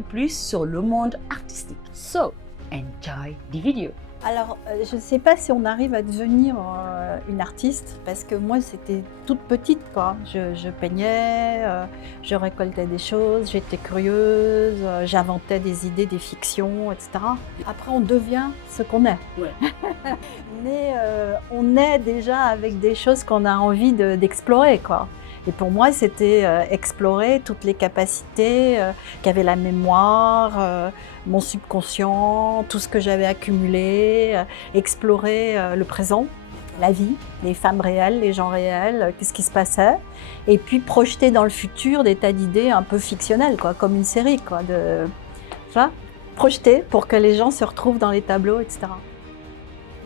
peu plus sur le monde artistique. So, enjoy the video. Alors, je ne sais pas si on arrive à devenir une artiste, parce que moi, c'était toute petite, quoi. Je peignais, je récoltais des choses, j'étais curieuse, j'inventais des idées, des fictions, etc. Après, on devient ce qu'on est. Ouais. Mais on est déjà avec des choses qu'on a envie d'explorer, quoi. Et pour moi, c'était explorer toutes les capacités qu'avait la mémoire, mon subconscient, tout ce que j'avais accumulé, explorer le présent, la vie, les femmes réelles, les gens réels, qu'est-ce qui se passait, et puis projeter dans le futur des tas d'idées un peu fictionnelles, quoi, comme une série, quoi, tu vois, projeter pour que les gens se retrouvent dans les tableaux, etc.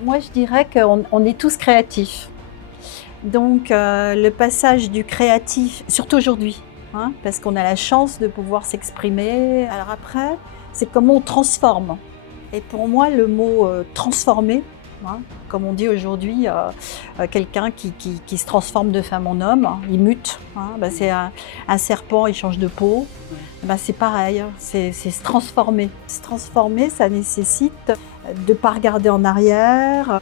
Moi, je dirais qu'on est tous créatifs. Donc, le passage du créatif, surtout aujourd'hui, hein, parce qu'on a la chance de pouvoir s'exprimer. Alors après, c'est comment on transforme. Et pour moi, le mot transformer, hein, comme on dit aujourd'hui, quelqu'un qui se transforme de femme en homme, hein, il mute. Hein, ben c'est un serpent, il change de peau. Ben c'est pareil, hein, c'est se transformer. Se transformer, ça nécessite de ne pas regarder en arrière.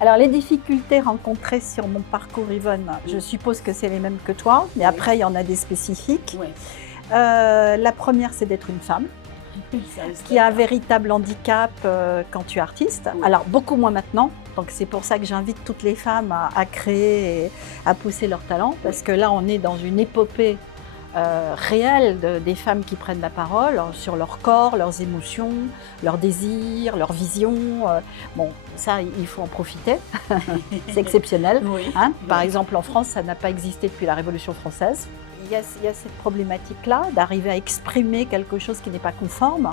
Alors, les difficultés rencontrées sur mon parcours, Yvonne, je suppose que c'est les mêmes que toi, mais après, il y en a des spécifiques. Oui. La première, c'est d'être une femme, qui a un véritable handicap quand tu es artiste. Oui. Alors, beaucoup moins maintenant. Donc, c'est pour ça que j'invite toutes les femmes à créer et à pousser leur talent, parce que là, on est dans une épopée réelle des femmes qui prennent la parole sur leur corps, leurs émotions, leurs désirs, leurs visions. Bon, ça, il faut en profiter. C'est exceptionnel. Oui. Hein, par exemple, en France, ça n'a pas existé depuis la Révolution française. Il y a cette problématique-là d'arriver à exprimer quelque chose qui n'est pas conforme.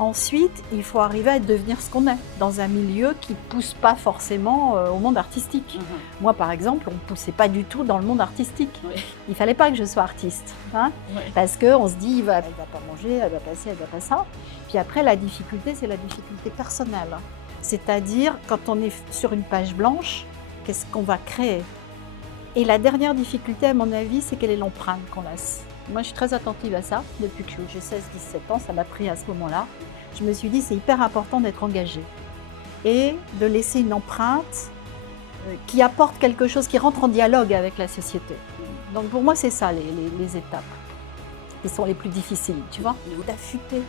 Ensuite, il faut arriver à devenir ce qu'on est, dans un milieu qui ne pousse pas forcément au monde artistique. Moi, par exemple, on ne poussait pas du tout dans le monde artistique. Oui. Il ne fallait pas que je sois artiste, hein, parce qu'on se dit, elle ne va pas manger, elle va pas ci, elle va pas ça. Puis après, la difficulté, c'est la difficulté personnelle. C'est-à-dire, quand on est sur une page blanche, qu'est-ce qu'on va créer? Et la dernière difficulté, à mon avis, c'est quelle est l'empreinte qu'on laisse. Moi, je suis très attentive à ça. Depuis que j'ai 16-17 ans, ça m'a pris à ce moment-là. Je me suis dit, c'est hyper important d'être engagée et de laisser une empreinte qui apporte quelque chose, qui rentre en dialogue avec la société. Donc, pour moi, c'est ça, les étapes qui sont les plus difficiles, tu vois, d'affûter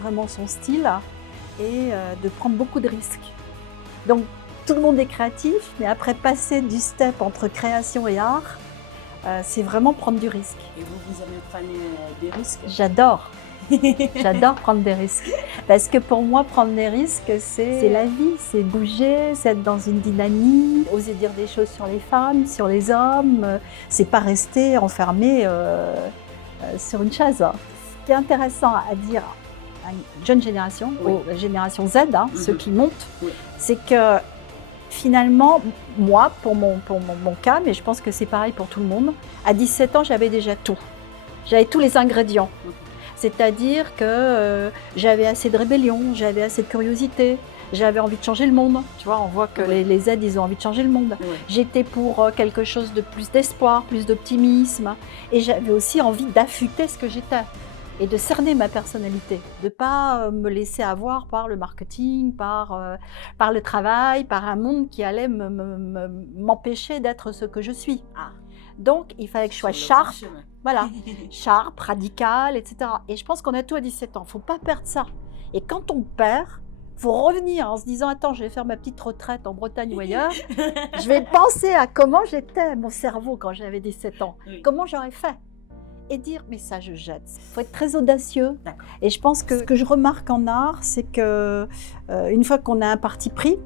vraiment son style et de prendre beaucoup de risques. Donc, tout le monde est créatif, mais après passer du step entre création et art, c'est vraiment prendre du risque. Et vous prenez des risques? J'adore. J'adore prendre des risques. Parce que pour moi, prendre des risques, c'est la vie, c'est bouger, c'est être dans une dynamique, oser dire des choses sur les femmes, sur les hommes. C'est pas rester enfermé sur une chaise. Ce qui est intéressant à dire à une jeune génération, aux générations Z, hein, ceux qui montent, c'est que finalement, moi, pour mon cas, mais je pense que c'est pareil pour tout le monde, à 17 ans, j'avais déjà tout. J'avais tous les ingrédients. C'est-à-dire que j'avais assez de rébellion, j'avais assez de curiosité, j'avais envie de changer le monde. Tu vois, on voit que les Z, ils ont envie de changer le monde. J'étais pour quelque chose de plus d'espoir, plus d'optimisme. Et j'avais aussi envie d'affûter ce que j'étais et de cerner ma personnalité, de ne pas me laisser avoir par le marketing, par le travail, par un monde qui allait m'empêcher d'être ce que je suis. Donc, il fallait que je sois sharp, voilà, sharp, radical, etc. Et je pense qu'on a tout à 17 ans, il ne faut pas perdre ça. Et quand on perd, il faut revenir en se disant « Attends, je vais faire ma petite retraite en Bretagne ou ailleurs. Je vais penser à comment j'étais, mon cerveau, quand j'avais 17 ans. Comment j'aurais fait ?» Et dire, mais ça je jette. Il faut être très audacieux. Et je pense que ce que je remarque en art, c'est que une fois qu'on a un parti pris,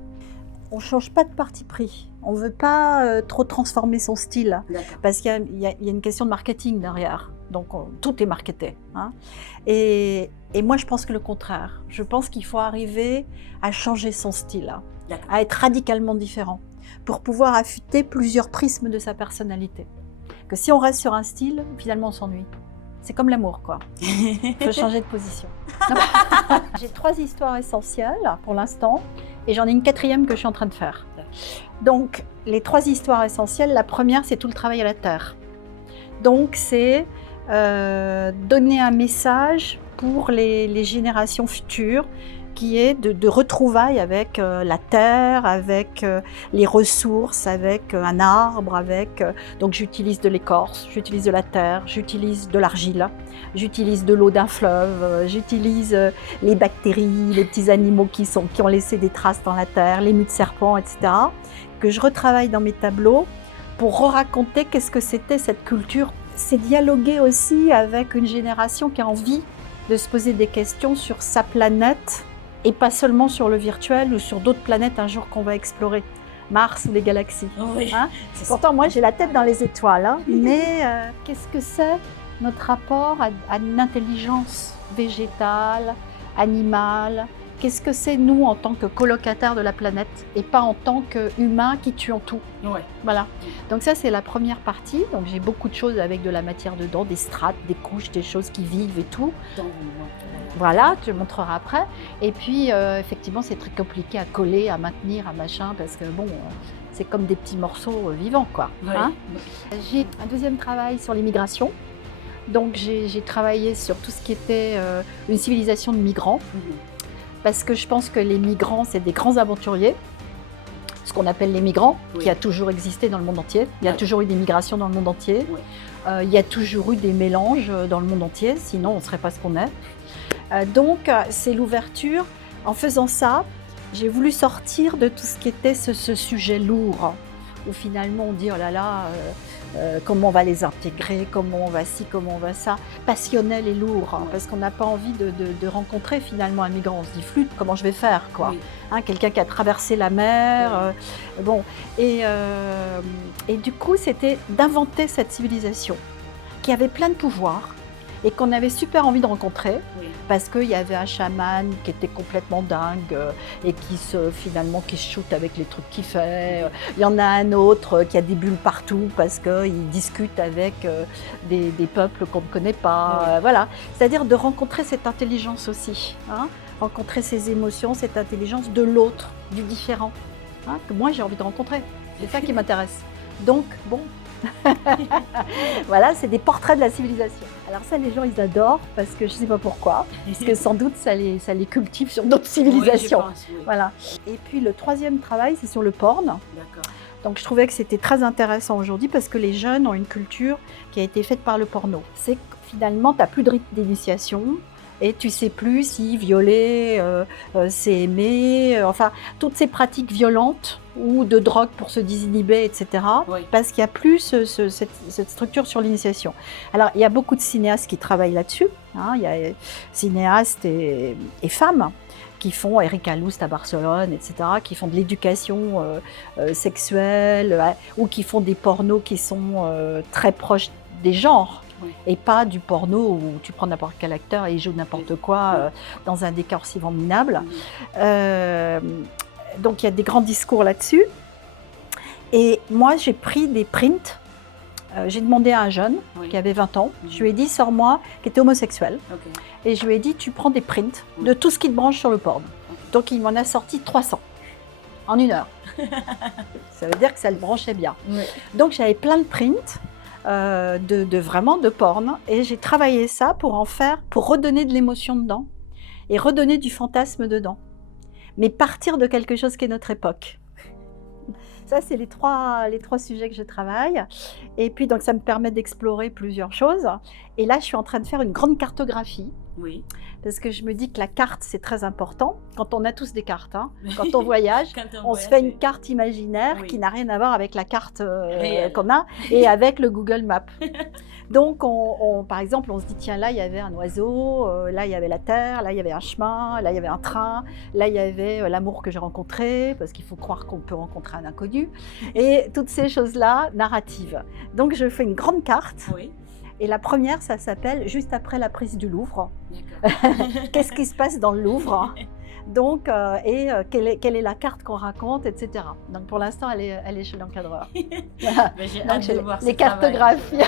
on ne change pas de parti pris. On ne veut pas trop transformer son style, parce qu'il y a une question de marketing derrière. Donc tout est marketé. Hein. Et moi je pense que le contraire. Je pense qu'il faut arriver à changer son style, à être radicalement différent, pour pouvoir affûter plusieurs prismes de sa personnalité. Que si on reste sur un style, finalement on s'ennuie. C'est comme l'amour, quoi. Il faut changer de position. J'ai 3 histoires essentielles pour l'instant, et j'en ai une 4e que je suis en train de faire. Donc, les 3 histoires essentielles, la première, c'est tout le travail à la terre. Donc, c'est donner un message pour les générations futures qui est de retrouvailles avec la terre, avec les ressources, avec un arbre, donc j'utilise de l'écorce, j'utilise de la terre, j'utilise de l'argile, j'utilise de l'eau d'un fleuve, j'utilise les bactéries, les petits animaux qui ont laissé des traces dans la terre, les mues de serpent, etc., que je retravaille dans mes tableaux pour raconter qu'est-ce que c'était cette culture. C'est dialoguer aussi avec une génération qui a envie de se poser des questions sur sa planète, et pas seulement sur le virtuel ou sur d'autres planètes un jour qu'on va explorer, Mars ou les galaxies. Oui. Hein? Pourtant, moi, j'ai la tête dans les étoiles, hein. Mais qu'est-ce que c'est notre rapport à une intelligence végétale, animale? Qu'est-ce que c'est, nous, en tant que colocataires de la planète, et pas en tant qu'humains qui tuent tout? Ouais. Voilà. Donc ça, c'est la première partie. Donc j'ai beaucoup de choses avec de la matière dedans, des strates, des couches, des choses qui vivent et tout. Voilà, je te montrerai après. Et puis, effectivement, c'est très compliqué à coller, à maintenir, à machin, parce que bon, c'est comme des petits morceaux vivants, quoi. Ouais. Hein. J'ai un deuxième travail sur les migrations. Donc, j'ai travaillé sur tout ce qui était une civilisation de migrants, parce que je pense que les migrants, c'est des grands aventuriers, ce qu'on appelle les migrants, qui a toujours existé dans le monde entier. Il y a toujours eu des migrations dans le monde entier. Il y a toujours eu des mélanges dans le monde entier, sinon on ne serait pas ce qu'on est. Donc, c'est l'ouverture. En faisant ça, j'ai voulu sortir de tout ce qui était ce sujet lourd, où finalement on dit oh là là, comment on va les intégrer, comment on va ci, comment on va ça. Passionnel et lourd, hein, parce qu'on n'a pas envie de rencontrer finalement un migrant. On se dit flûte, comment je vais faire, quoi. Hein, quelqu'un qui a traversé la mer. Bon, et du coup, c'était d'inventer cette civilisation qui avait plein de pouvoirs et qu'on avait super envie de rencontrer, parce qu'il y avait un chaman qui était complètement dingue et qui se shoot avec les trucs qu'il fait. Il y en a un autre qui a des bulles partout parce qu'il discute avec des peuples qu'on ne connaît pas. Voilà, c'est-à-dire de rencontrer cette intelligence aussi, hein, rencontrer ces émotions, cette intelligence de l'autre, du différent, hein, que moi j'ai envie de rencontrer. C'est ça qui m'intéresse. Donc, bon, voilà, c'est des portraits de la civilisation. Alors ça, les gens, ils adorent, parce que je ne sais pas pourquoi, parce que sans doute, ça les cultive sur d'autres civilisations. Oui, je pense, Voilà. Et puis, le troisième travail, c'est sur le porn. D'accord. Donc, je trouvais que c'était très intéressant aujourd'hui, parce que les jeunes ont une culture qui a été faite par le porno. C'est que finalement, tu n'as plus de rite d'initiation, et tu ne sais plus si violer, c'est aimer, enfin, toutes ces pratiques violentes ou de drogue pour se désinhiber, etc. Parce qu'il n'y a plus cette structure sur l'initiation. Alors, il y a beaucoup de cinéastes qui travaillent là-dessus. Hein, il y a cinéastes et femmes qui font, Erika Lust à Barcelone, etc., qui font de l'éducation sexuelle ou qui font des pornos qui sont très proches des genres. Et pas du porno où tu prends n'importe quel acteur et il joue n'importe quoi dans un décor si minable. Donc il y a des grands discours là-dessus. Et moi, j'ai pris des prints. J'ai demandé à un jeune qui avait 20 ans, je lui ai dit, sors-moi, qui était homosexuel. Et je lui ai dit, tu prends des prints de tout ce qui te branche sur le porn. Donc il m'en a sorti 300 en 1 heure. Ça veut dire que ça le branchait bien. Donc j'avais plein de prints. Vraiment de porn, et j'ai travaillé ça pour redonner de l'émotion dedans et redonner du fantasme dedans, mais partir de quelque chose qui est notre époque. Ça, c'est les trois sujets que je travaille, et puis donc ça me permet d'explorer plusieurs choses. Et là, je suis en train de faire une grande cartographie. Parce que je me dis que la carte, c'est très important. Quand on a tous des cartes, hein. Quand on voyage, on se fait une carte imaginaire qui n'a rien à voir avec la carte qu'on a et avec le Google Maps. Donc, par exemple, on se dit, tiens, là, il y avait un oiseau, là, il y avait la terre, là, il y avait un chemin, là, il y avait un train, là, il y avait l'amour que j'ai rencontré, parce qu'il faut croire qu'on peut rencontrer un inconnu. Et toutes ces choses-là, narratives. Donc, je fais une grande carte. Et la première, ça s'appelle « Juste après la prise du Louvre ». Qu'est-ce qui se passe dans le Louvre? Donc, quelle est la carte qu'on raconte, etc. Donc, pour l'instant, elle est chez l'encadreur. J'ai hâte de voir les cartographies.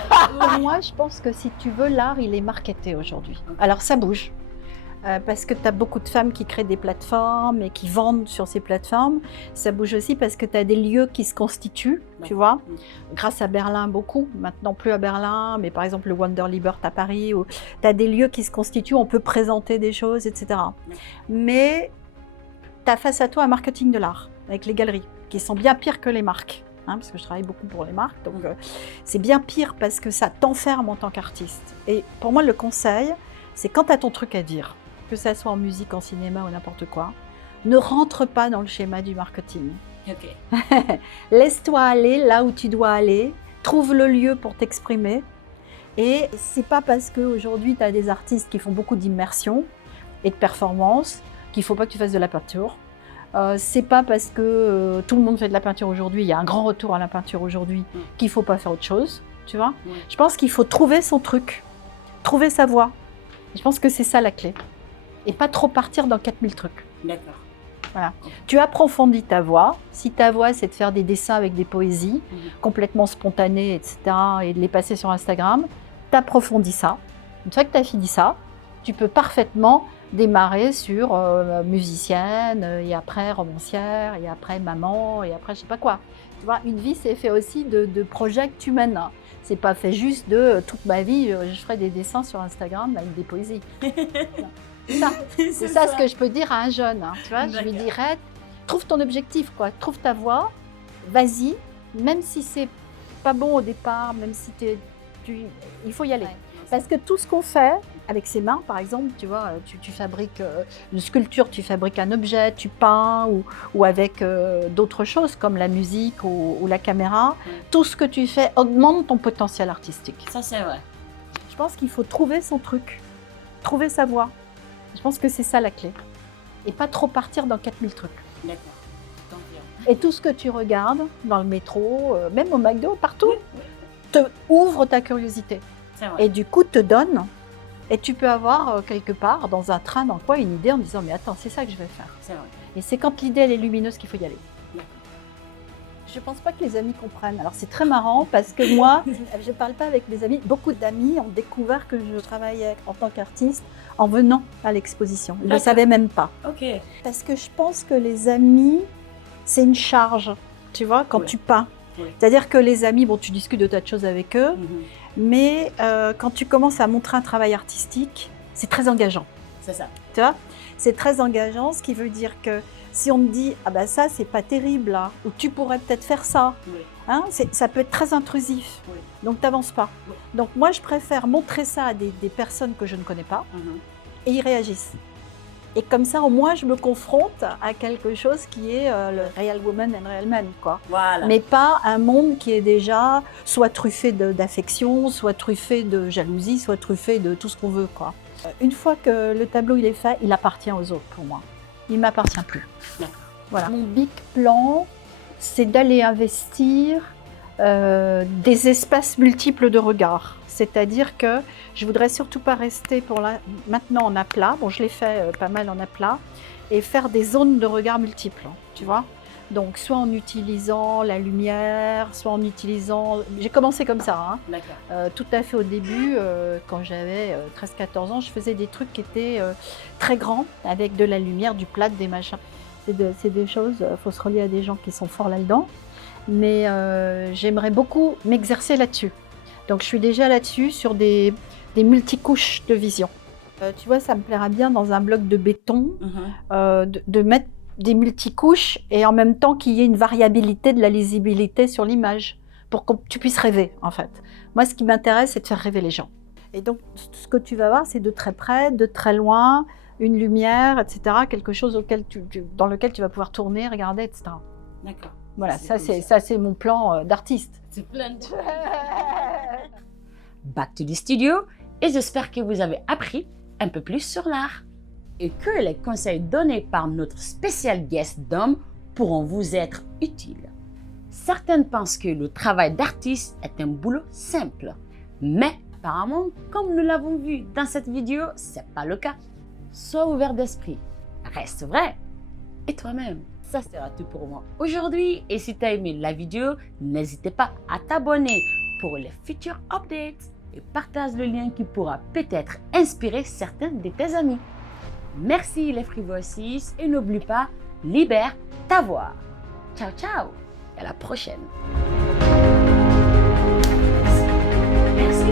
Moi, je pense que si tu veux, l'art, il est marketé aujourd'hui. Alors, ça bouge. parce que tu as beaucoup de femmes qui créent des plateformes et qui vendent sur ces plateformes. Ça bouge aussi parce que tu as des lieux qui se constituent, tu vois, grâce à Berlin beaucoup, maintenant plus à Berlin, mais par exemple le Wonderlibert à Paris, où tu as des lieux qui se constituent, on peut présenter des choses, etc. Mais tu as face à toi un marketing de l'art, avec les galeries, qui sont bien pires que les marques. Parce que je travaille beaucoup pour les marques, donc c'est bien pire parce que ça t'enferme en tant qu'artiste. Et pour moi, le conseil, c'est quand tu as ton truc à dire, que ça soit en musique, en cinéma ou n'importe quoi, ne rentre pas dans le schéma du marketing. Ok. Laisse-toi aller là où tu dois aller, trouve le lieu pour t'exprimer. Et c'est pas parce qu'aujourd'hui tu as des artistes qui font beaucoup d'immersion et de performance qu'il faut pas que tu fasses de la peinture. C'est pas parce que tout le monde fait de la peinture aujourd'hui, il y a un grand retour à la peinture aujourd'hui, qu'il faut pas faire autre chose, tu vois. Je pense qu'il faut trouver son truc, trouver sa voie. Je pense que c'est ça la clé. Et pas trop partir dans 4000 trucs. D'accord. Voilà. Tu approfondis ta voix. Si ta voix, c'est de faire des dessins avec des poésies complètement spontanées, etc., et de les passer sur Instagram, tu approfondis ça. Une fois que tu as fini ça, tu peux parfaitement démarrer sur musicienne, et après romancière, et après maman, et après je sais pas quoi. Tu vois, une vie, c'est fait aussi de projets que tu mènes. C'est pas fait juste de toute ma vie, je ferai des dessins sur Instagram avec des poésies. C'est ça ce que je peux dire à un jeune. Tu vois, je lui dirais, trouve ton objectif, quoi. Trouve ta voie, vas-y, même si c'est pas bon au départ, même si il faut y aller. Parce que tout ce qu'on fait avec ses mains, par exemple, tu vois, tu fabriques une sculpture, tu fabriques un objet, tu peins, ou avec d'autres choses comme la musique ou la caméra, tout ce que tu fais augmente ton potentiel artistique. Ça, c'est vrai. Je pense qu'il faut trouver son truc, trouver sa voie. Je pense que c'est ça la clé. Et pas trop partir dans 4000 trucs. D'accord. Et tout ce que tu regardes dans le métro, même au McDo, partout, te ouvre ta curiosité. C'est vrai. Et du coup, te donne. Et tu peux avoir quelque part, dans un train, dans quoi, une idée en disant « mais attends, c'est ça que je vais faire ». C'est vrai. Et c'est quand l'idée elle est lumineuse qu'il faut y aller. Je ne pense pas que les amis comprennent. Alors c'est très marrant parce que moi, je ne parle pas avec mes amis. Beaucoup d'amis ont découvert que je travaillais en tant qu'artiste en venant à l'exposition. Ils ne le savaient même pas. Ok. Parce que je pense que les amis, c'est une charge, tu vois, quand tu peins. C'est-à-dire que les amis, bon, tu discutes de tas de choses avec eux, mais quand tu commences à montrer un travail artistique, c'est très engageant. C'est ça. Tu vois, c'est très engageant, ce qui veut dire que si on te dit « ah ben ça, c'est pas terrible, là », ou « tu pourrais peut-être faire ça », ça peut être très intrusif, donc tu n'avances pas. Donc moi, je préfère montrer ça à des personnes que je ne connais pas, et ils réagissent. Et comme ça, au moins, je me confronte à quelque chose qui est le real woman and real man, quoi. Voilà. Mais pas un monde qui est déjà soit truffé d'affection, soit truffé de jalousie, soit truffé de tout ce qu'on veut, quoi. Une fois que le tableau il est fait, il appartient aux autres pour moi. Il ne m'appartient plus. Voilà. Mon big plan, c'est d'aller investir des espaces multiples de regard. C'est-à-dire que je ne voudrais surtout pas rester maintenant en aplat. Bon, je l'ai fait pas mal en aplat. Et faire des zones de regard multiples, tu vois. Donc, soit en utilisant la lumière, soit en utilisant... J'ai commencé comme ça, tout à fait au début, quand j'avais 13-14 ans, je faisais des trucs qui étaient très grands, avec de la lumière, du plat, des machins. C'est des choses, il faut se relier à des gens qui sont forts là-dedans. Mais j'aimerais beaucoup m'exercer là-dessus. Donc, je suis déjà là-dessus, sur des multicouches de vision. Tu vois, ça me plairait bien dans un bloc de béton, de mettre des multicouches et en même temps qu'il y ait une variabilité de la lisibilité sur l'image pour que tu puisses rêver, en fait. Moi, ce qui m'intéresse, c'est de faire rêver les gens. Et donc, ce que tu vas voir, c'est de très près, de très loin, une lumière, etc., quelque chose dans lequel tu vas pouvoir tourner, regarder, etc. D'accord. Voilà, ça c'est mon plan d'artiste. C'est plein de... Back to the studio, et j'espère que vous avez appris un peu plus sur l'art et que les conseils donnés par notre spécial guest Dom pourront vous être utiles. Certaines pensent que le travail d'artiste est un boulot simple, mais apparemment, comme nous l'avons vu dans cette vidéo, c'est pas le cas. Sois ouvert d'esprit, reste vrai et toi-même. Ça sera tout pour moi aujourd'hui, et si tu as aimé la vidéo, n'hésite pas à t'abonner pour les futurs updates et partage le lien qui pourra peut-être inspirer certains de tes amis. Merci les Frivois 6 et n'oublie pas, libère ta voix. Ciao, ciao et à la prochaine. Merci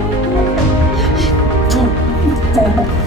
beaucoup.